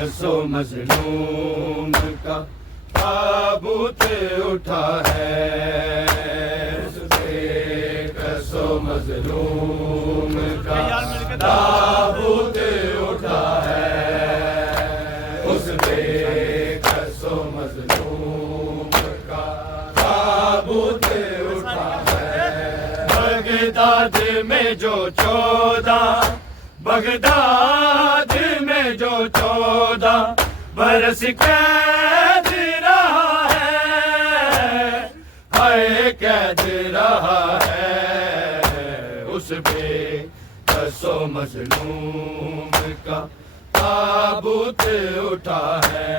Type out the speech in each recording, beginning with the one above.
کسو مظلوم کا تابوت اٹھا ہے، اس بے کسو مظلوم کا تابوت اٹھا ہے، اس بے کسو مظلوم کا تابوت اٹھا ہے۔ بغداد میں جو 14 بغداد میں جو 14 برس قید رہا ہے، ہائے قید رہا ہے، اس بے کسو مظلوم کا تابوت اٹھا ہے،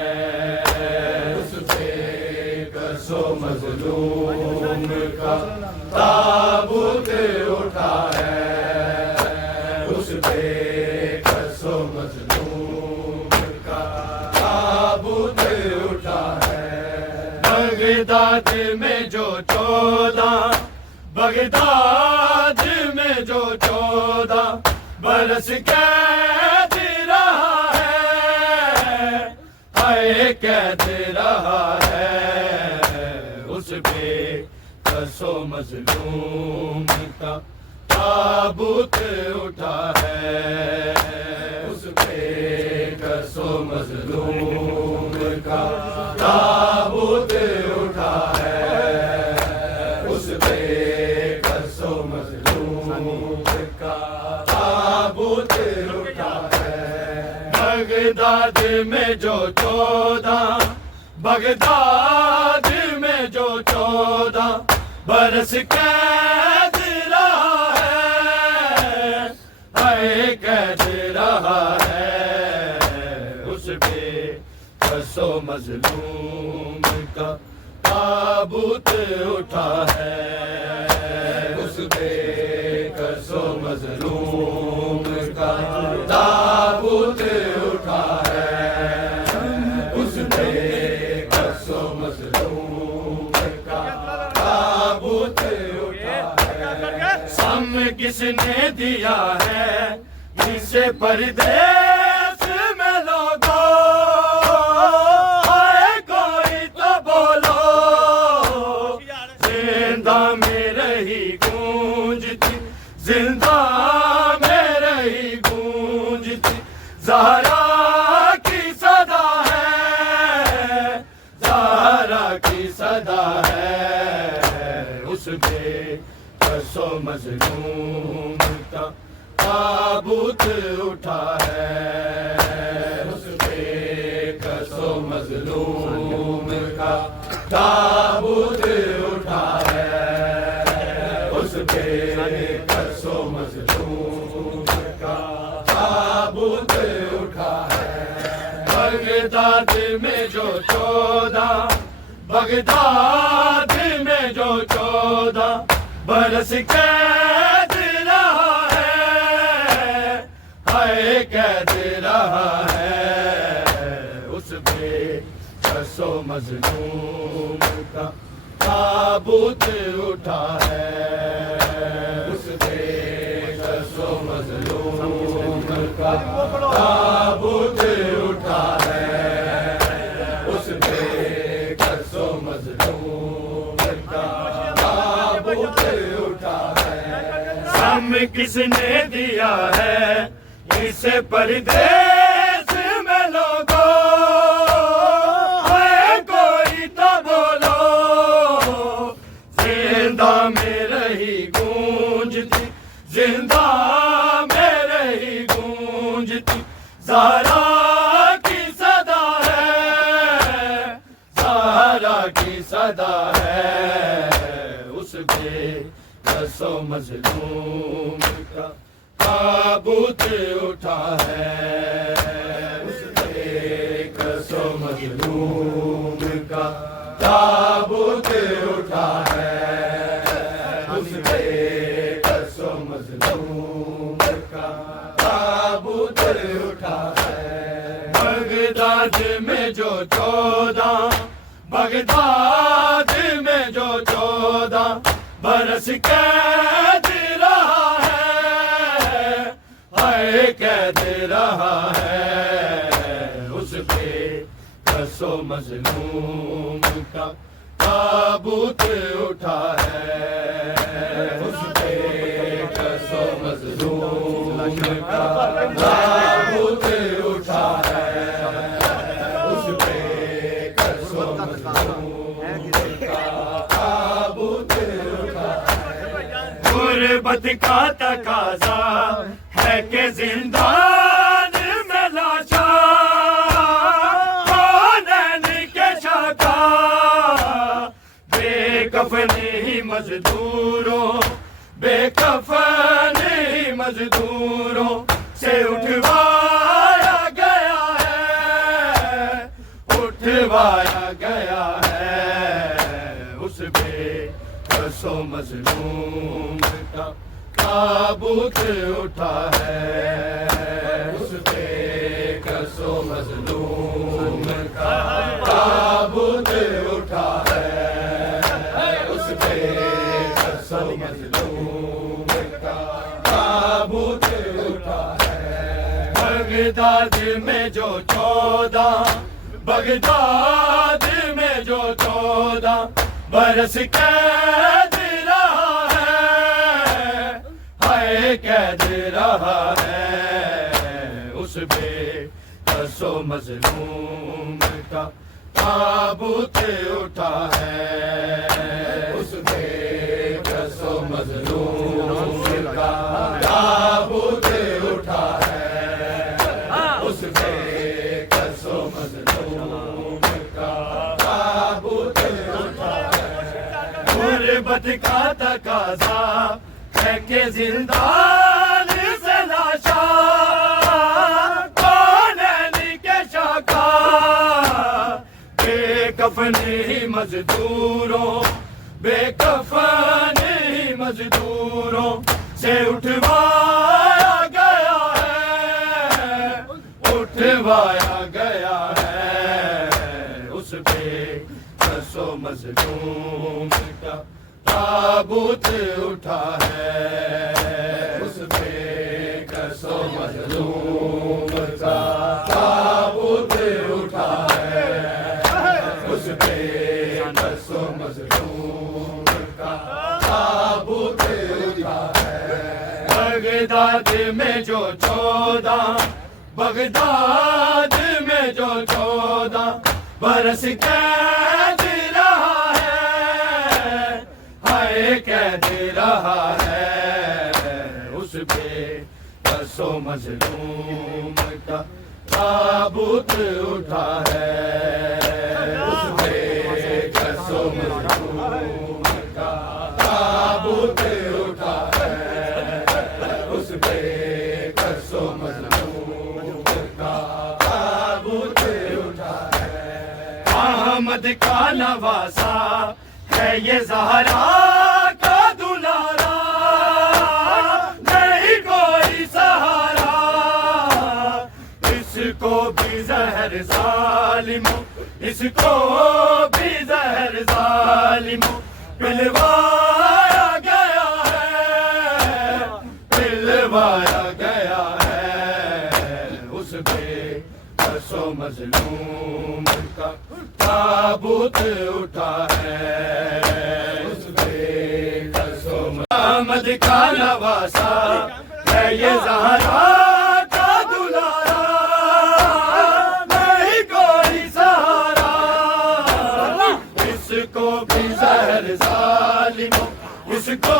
اس بے کسو مظلوم کا تابوت اٹھا ہے، اس بے کسو مظلوم کا تابوت اٹھا ہے۔ بغداد میں جو 14 بغداد میں جو 14 برس قید رہا ہے، ہائے قید رہا ہے، اس بے کسو مظلوم کا تابوت اٹھا ہے، اس بے کسو مظلوم کا تابوت اٹھا ہے، اس بے کسو مظلوم کا تابوت اٹھا ہے۔ بغداد میں جو 14 بغداد میں جو 14 برس قید رہا ہے، ہائے قید رہا ہے، اس بے کسو مظلوم کا تابوت اٹھا ہے، اس بے کسو مظلوم کا تابوت اٹھا ہے، اس بے کسو مظلوم کا تابوت اٹھا ہے۔ سم کس نے دیا ہے اسے پردیس میں لوگو، آئے کوئی تو بولو، زندہ میں رہی گونجتی، زندہ میں رہی گونجتی، زہرا کی صدا ہے، زہرا کی صدا ہے، اس بے کسو مظلوم کا تابوت اٹھا ہے، اس بے کسو مظلوم کا تابوت اٹھا ہے، اس بے کسو مظلوم کا تابوت اٹھا ہے۔ بغداد میں جو 14 بغداد میں جو 14 برس قید رہا ہے، ہائے قید رہا ہے، اس بے کسو مظلوم کا تابوت اٹھا ہے، اس بے کسو مظلوم کا تابوت اٹھا ہے، اس بے کسو مظلوم کا تابوت اٹھا ہے۔ سم کس نے دیا ہے اسے پردیس میں لوگو، آئے کوئی تو بولو، زندہ میں رہی گونجتی، زندہ میں رہی گونجتی، زہرا کی صدا ہے، زہرا کی صدا ہے، اس بے کسو مظلوم کا تابوت اٹھا ہے، اس بے کسو مظلوم کا تابوت اٹھا ہے، اس بے کسو مظلوم کا تابوت اٹھا ہے۔ بغداد میں جو 14 بغداد میں جو 14 برس قید رہا ہے، ہائے قید رہا ہے، اس قصو مظلوم کا تابوت اٹھا ہے اس پہ قصو مظلوم کا تابوت اٹھا ہے اس پہ قصو مظلوم کا تابوت اٹھا ہے غربت کا تقاضا ہے کہ زندان میں لاشا کفنی مزدوروں بے کفنی مزدوروں سے اٹھوایا گیا ہے اس بے قصو مظلوم کا تابوت اٹھا ہے اس بے قصو مظلوم کا تابوت اٹھا ہے مظلوم کا تابوت اٹھا ہے بغداد میں جو 14 برس قید رہا ہے قید رہا ہے اس بے قصو مظلوم کا تابوت اٹھا ہے اس بے قصو مظلوم کا تابوت اٹھا ہے اس بے قصو مظلوم کا تابوت اٹھا ہے غربت کا تقاضا ہے کہ زندان سے لاشا کونین کے شاکا بے کفنی مزدوروں بے کفنی مزدوروں سے اٹھوایا گیا ہے اس بے قصو مظلوم کا تابوت اٹھا ہے اس بے قصو مظلوم کا تابوت اٹھا ہے اس بے قصو مظلوم کا تابوت اٹھا ہے بغداد میں جو 14 برس قید رہا ہے قید رہا ہے اس بے قصو مظلوم کا تابوت اٹھا ہے اس بے قصو مظلوم کا تابوت اٹھا ہے اس بے قصو مظلوم کا تابوت اٹھا ہے احمد کا نواسا ہے یہ زہرا کا دلارا نہیں کوئی سہارا اس کو بھی زہر ظالموں اس کو بھی زہر ظالموں پلوایا گیا ہے اس بے قصو مظلوم کا تابوت اٹھا ہے اس بے قصو احمد کا نواسا ہے یہ زہرا کا دلارا نہیں کوئی سہارا اس کو بھی زہر ظالموں اس کو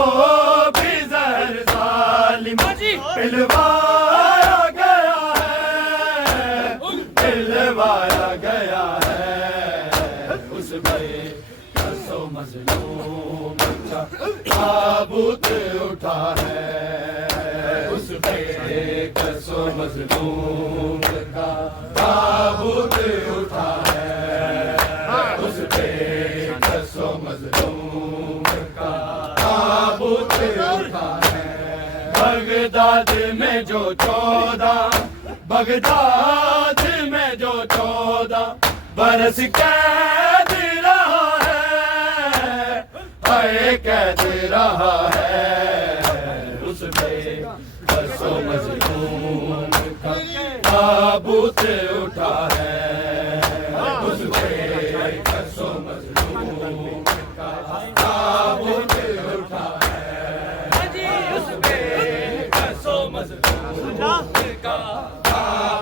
بھی زہر ظالموں پلوایا گیا ہے اس بے قصو مظلوم کا تابوت اٹھا ہے اس بے قصو مظلوم کا تابوت اٹھا ہے اس بے قصو مظلوم کا تابوت اٹھا ہے بغداد میں جو 14 برس قید رہا ہے قید رہا ہے اس بے قصو مظلوم کا تابوت اٹھا ہے اس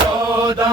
14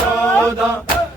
14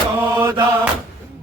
14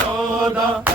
14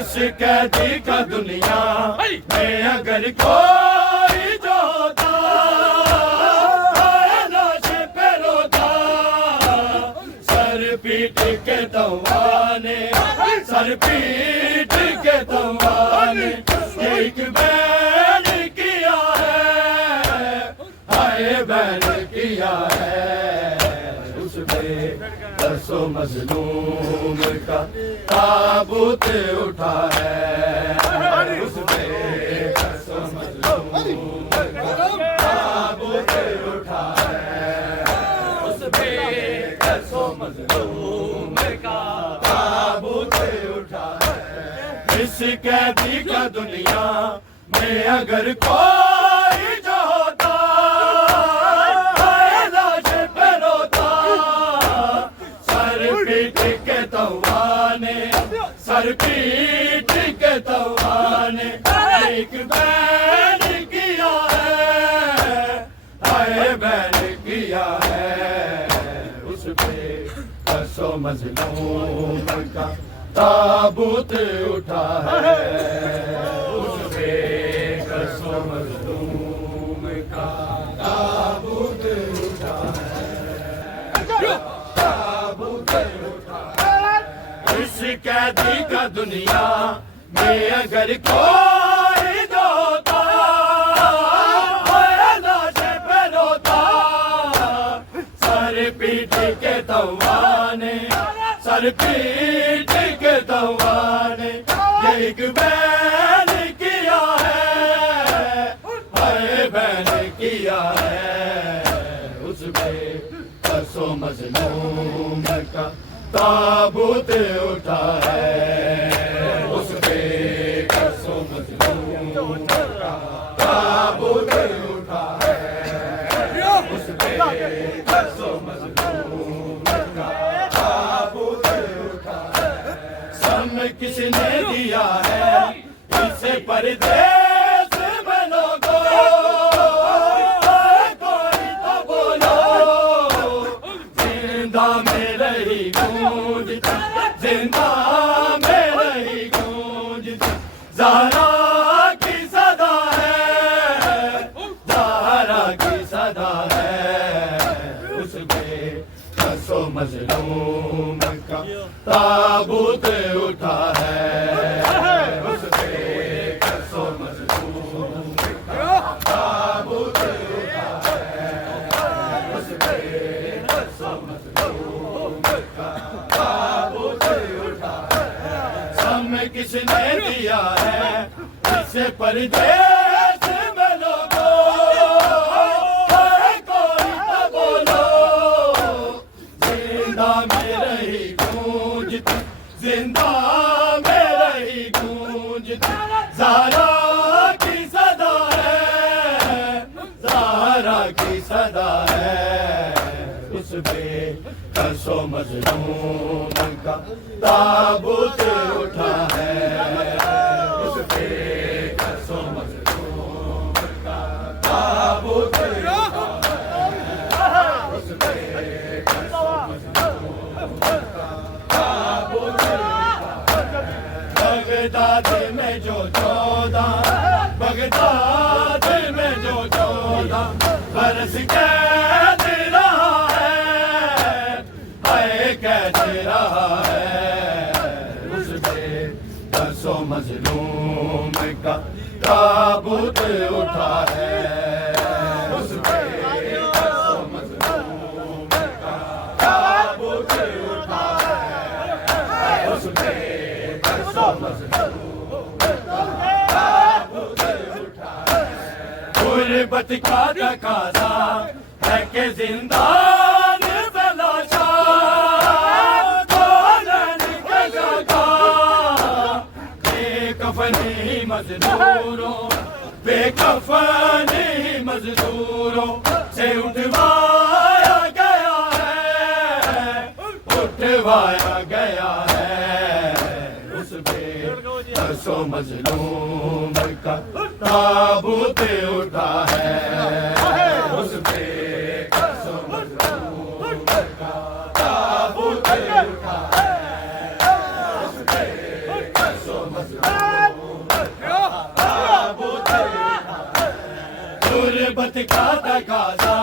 اس قیدی کا دنیا میں اگر کوئی جو ہوتا لاش پہ روتا سر پیٹ کے توانے سر پیٹ کے توانے ایک بین کیا ہے ہائے بین کیا ہے اس پہ سو مظلوم کا تابوت اٹھا ہے اس پہ سو مظلوم کا تابوت اٹھا ہے اس پہ سو مظلوم کا تابوت اٹھا ہے اس قیدی کا دنیا میں اگر کوئی جو ہوتا لاش پہ روتا سر پیٹ کے توانے سر پیٹ کے توانے ایک بین کیا ہے ہائے بین کیا ہے اس پہ سو مظلوم کا تابوت اٹھا ہے اس پہ سو مظلوم کا تابوت اٹھا ہے تابوت اٹھا ہے اس قیدی کا دنیا میں اگر کوئی جو ہوتا لاش پہ روتا سر پیٹ کے توانے سر پیٹ کے توانے ایک بین کیا ہے ہائے بین کیا ہے اس پہ سو مظلوم کا تابوت اٹھا ہے اس پہ سو مظلوم کا تابوت اٹھا ہے اس پہ سو مظلوم کا تابوت اٹھا ہے سم کس نے دیا ہے اسے پردیس میں لوگوں کوئی تو بولو زندہ میں رہی گونجتی زندہ میں رہی گونجتی زہرا کی صدا ہے زہرا کی صدا ہے اس پہ سو مظلوم کا تابوت اٹھا ہے اس پہ سو مظلوم کا تابوت اٹھا ہے اس پہ سو مظلوم کا تابوت اٹھا ہے سم کس نے دیا ہے اسے پردیس میں لوگوں کوئی تو بولو زندہ میں رہی گونجتی زندہ میں رہی گونجتی زہرا کی صدا ہے زہرا کی صدا ہے اس پہ سو مظلوم کا تابوت اٹھا ہے اس پہ سو مظلوم کا تابوت اٹھا ہے اس پہ سو مظلوم کا تابوت اٹھا ہے بغداد میں جو 14 بغداد میں جو 14 برس قید رہا ہے ہائے قید رہا ہے اس پہ سو مظلوم کا تابوت اٹھا ہے اس پہ سو مظلوم کا تابوت اٹھا ہے اس پہ سو مظلوم کا تابوت اٹھا ہے غربت کا تقاضا ہے کہ زندان سے لاشا کفنی مزدوروں بے کفنی مزدوروں سے اٹھوایا گیا ہے اٹھوایا گیا ہے اس پہ سو مظلوم کا تابوت اٹھا ہے اس پہ سو مظلوم کا تابوت اٹھا ہے اس پہ سو غربت کا تقاضا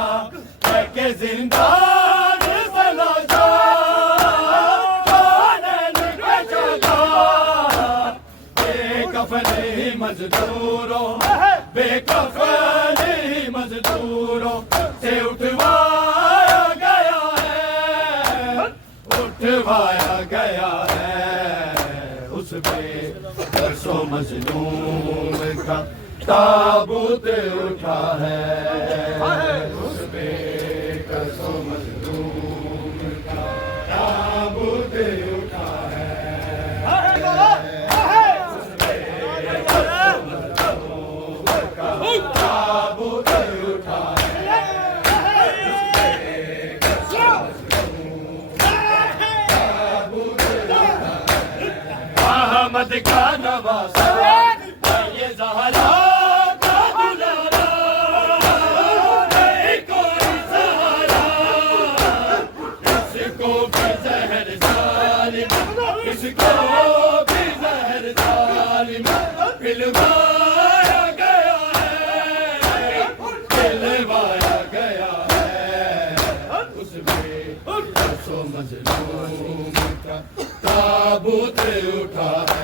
ہے کہ زندان سے نہ جا بے کفن ہی مزدوروں بے کفن ہی مزدوروں سے اٹھوایا گیا ہے اس بے کس و مظلوم کا تابوت اٹھا ہے اس بے کس و مظلوم کا تابوت اٹھا ہے اس بے کس و مظلوم کا تابوت اٹھا ہے احمد کا نواسا یہ زہرا کا دلارا نہیں کوئی سہارا اس کو بھی زہر ظالم اس کو بھی زہر ظالم پلوایا گیا ہے اس میں کس و مظلوم کا تابوت اٹھا